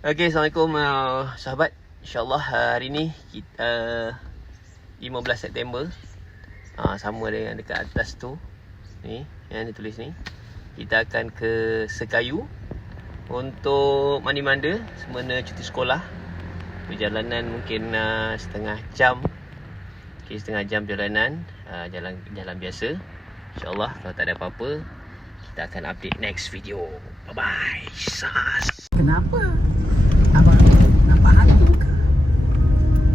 Okay, Assalamualaikum sahabat. InsyaAllah hari ni kita 15 September, sama dengan dekat atas tu ni yang ditulis ni. Kita akan ke Sekayu untuk mandi-manda semena cuti sekolah. Perjalanan mungkin setengah jam. Okay, setengah jam perjalanan, jalan biasa. InsyaAllah kalau tak ada apa-apa, kita akan update next video. Bye-bye. Sas. Kenapa? Abang nampak hantu ke?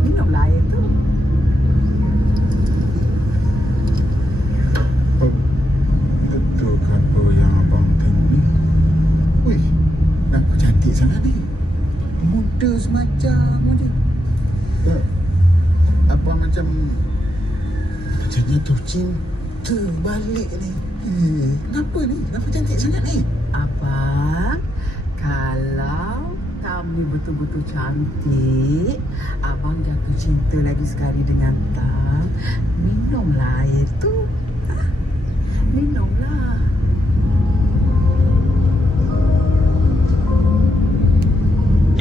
Minumlah air tu. Betul ke apa yang abang tengok ni? Wih, nampak cantik sangat ni. Muda semacam ni. Abang macam jatuh cinta balik ni. Kenapa ni? Kenapa cantik sangat ni? Abang, kalau kamu betul-betul cantik, abang jatuh cinta lagi sekali dengan Tam. Minumlah air tu. Minumlah.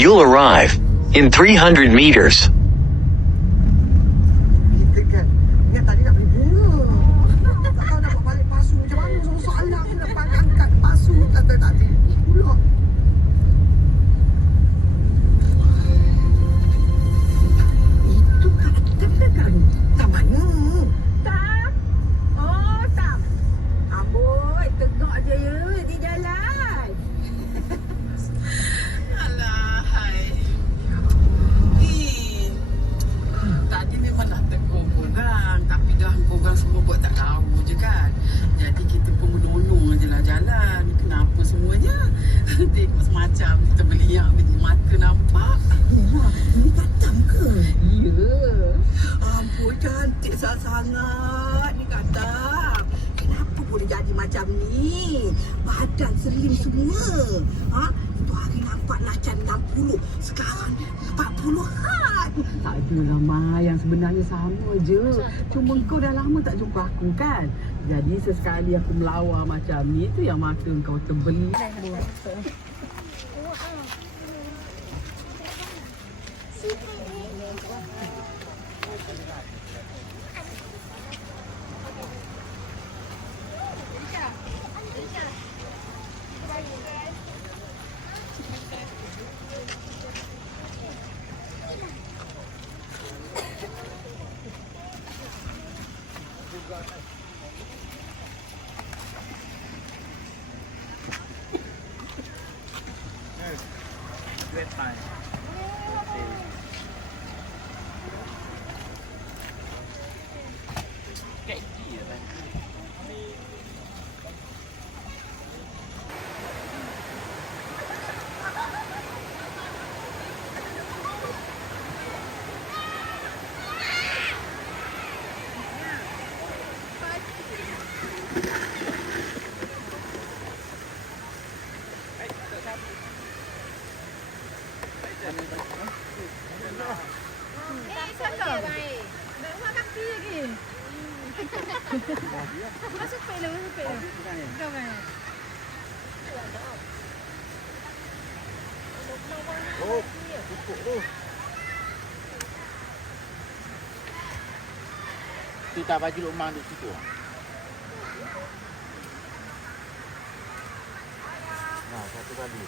You'll arrive in 300 meters. Kita kan ingat tadi nak beli bunga. Tak tahu nak buat balik pasu macam mana. Soalan ni nak angkat pasu kata tadi. Pula. Itu kan Tam mana? Tam? Oh, Tam. Amboi, tegak je ya di jalan. Alah, hai. Tadi memang dah tegur korang, tapi dah korang semua buat tak tahu je kan. Jadi kita pun menolong je lah jalan. Kenapa semuanya? Tengok semacam kita beliak biji mata nampak. Ini katam ke? Ya. Ampun, cantik sangat ni katam. Kenapa boleh jadi macam ni? Badan slim semua. Itu hari nampak macam 60. Sekarang 40-an. Tak adalah, Ma. Yang sebenarnya sama je. Cuma kau dah lama tak jumpa aku kan? Jadi sesekali aku melawar macam ni, tu yang mata kau terbelit. Masuk pek lu. Kau kan? Oh, pupuk tu. Kita baju rumah di situ. Nah, satu kali.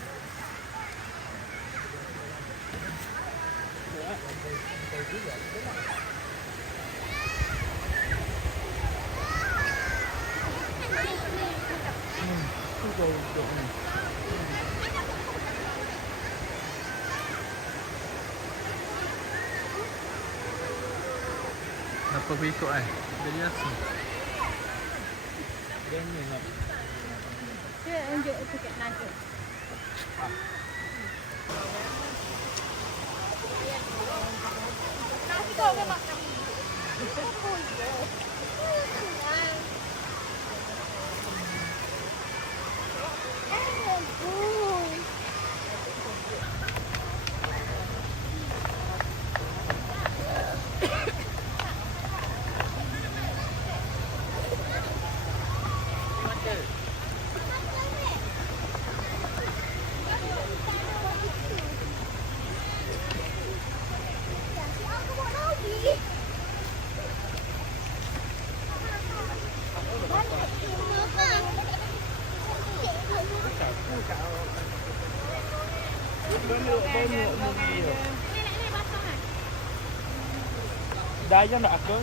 Apa berikut jadi rasa. Dia unjuk sikit nugget. Nasi kau ke makan? Ini basah kan? Daya nak aku.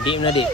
Adik mana adik?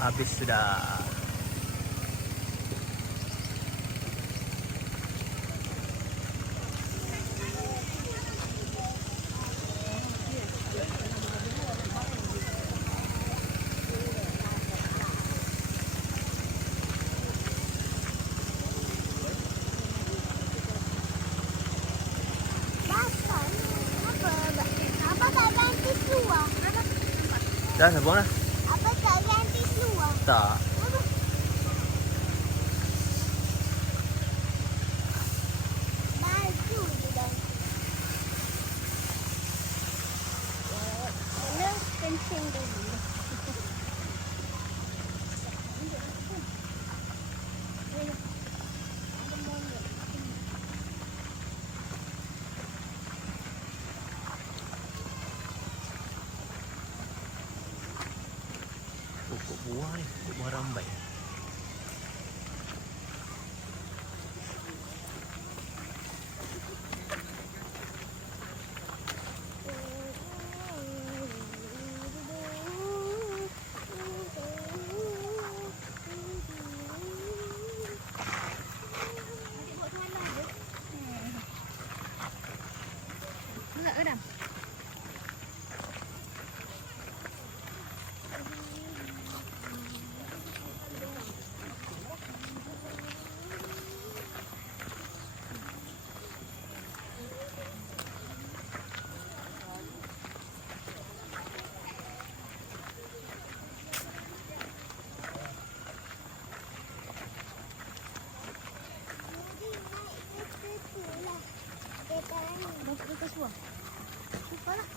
Habis sudah. Apa tak ganti keluar? Dah sabun dah. Apa tak ganti keluar? Tak. Baju je dah. Kena kencing dulu. Pokok buah ni, pokok buah rambai. Enggak ke dah? Kita semua. Kita lah.